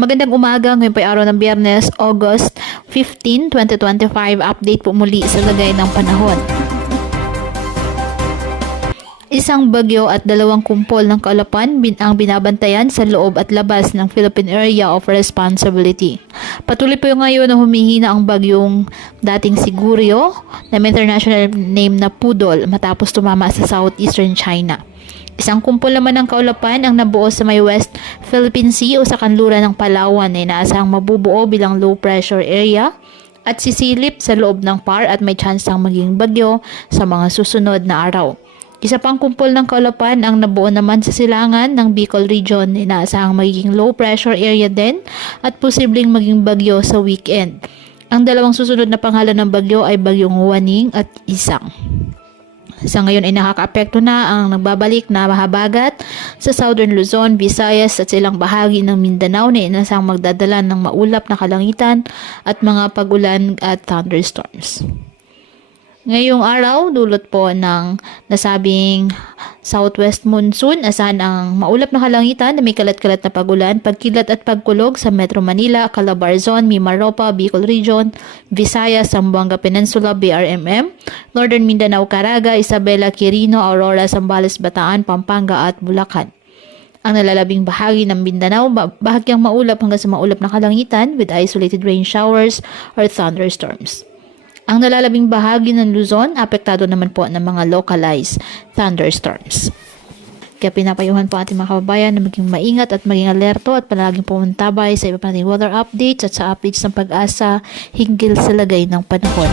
Magandang umaga, ngayon po ay araw ng Biyernes, August 15, 2025. Update po muli sa lagay ng panahon. Isang bagyo at dalawang kumpol ng kaulapan ang binabantayan sa loob at labas ng Philippine Area of Responsibility. Patuloy po ngayon na humihina ang bagyong dating Siguryo na may international name na Pudol matapos tumama sa southeastern China. Isang kumpol naman ng kaulapan ang nabuo sa may West Philippine Sea o sa kanluran ng Palawan na inaasahang mabubuo bilang low pressure area at sisilip sa loob ng PAR at may tsansang maging bagyo sa mga susunod na araw. Isa pang kumpol ng kaulapan ang nabuo naman sa silangan ng Bicol Region na inaasahang magiging low pressure area din at posibleng maging bagyo sa weekend. Ang dalawang susunod na pangalan ng bagyo ay bagyong Huaning at Isang. Sa ngayon ay nakakaapekto na ang nagbabalik na mahabagat sa Southern Luzon, Visayas at silang bahagi ng Mindanao na inasang magdadala ng maulap na kalangitan at mga pagulan at thunderstorms. Ngayong araw, dulot po ng nasabing southwest monsoon, asahan ang maulap na kalangitan na may kalat-kalat na pagulan, pagkilat at pagkulog sa Metro Manila, Calabarzon, Mimaropa, Bicol Region, Visayas, Zamboanga Peninsula, BRMM, Northern Mindanao, Caraga, Isabela, Quirino, Aurora, Zambales, Bataan, Pampanga at Bulacan. Ang nalalabing bahagi ng Mindanao, bahagyang maulap hanggang sa maulap na kalangitan with isolated rain showers or thunderstorms. Ang nalalabing bahagi ng Luzon, apektado naman po ng mga localized thunderstorms. Kaya pinapayuhan po ating mga kababayan na maging maingat at maging alerto at palaging pumuntabay sa iba pa nating weather updates at sa updates ng pag-asa hinggil sa lagay ng panahon.